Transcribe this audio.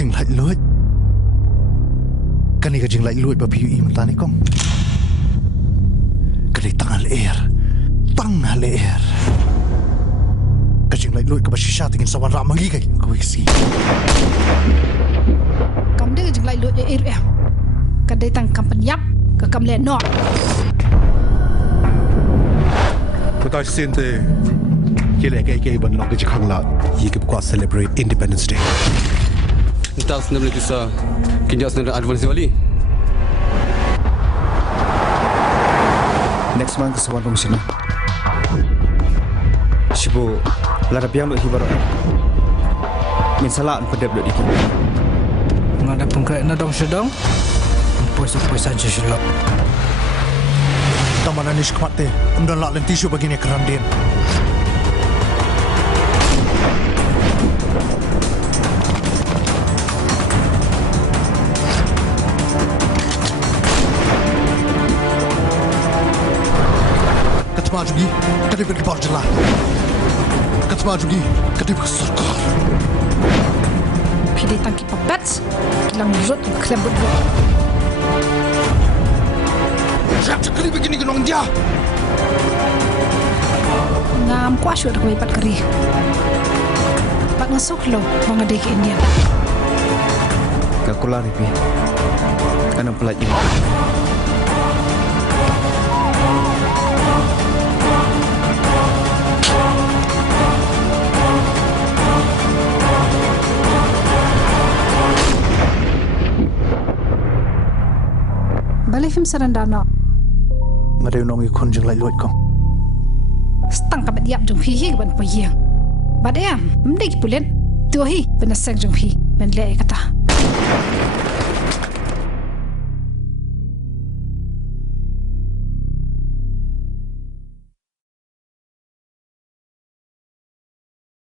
jing lại lối cái này cái jing lại lối bà piu im ta này con cái này tăng hal air cái jing lại lối cái bà shisha tingin sa wan ramang cái ko isi cầm đây cái jing lại lối air em cái đây tăng cầm penyap cái cầm lẹ nọ Putai sente kile ke ban lok ke khang la yi ke kwa celebrate Independence Day Entah snem lagi sa kinjas na advance wali. Next month ke sewan komisioner. Sibu larabiang lo hibar. Min salah pedep lo dikit. Ngada pengkait na dong sedong. Pois saja silap. Tamanan ni skmate umdan la len tisu begini kerandin Katma jugi kadip ke parjala Katma jugi kadip ke sorkar Pilih tangki papat kilang rut klem berdua Siap sekali begini genong dia ngam kwa syur ko ipat kari pat ngasuk lo mga dek India Kakulah ripi. Kanang pelat ini. balik film sarandana Madai nong ikon jeng lai luat kong stang kabat yap jong hi ban payeng badem mdek pulen tuhi benasang jong hi ben le kata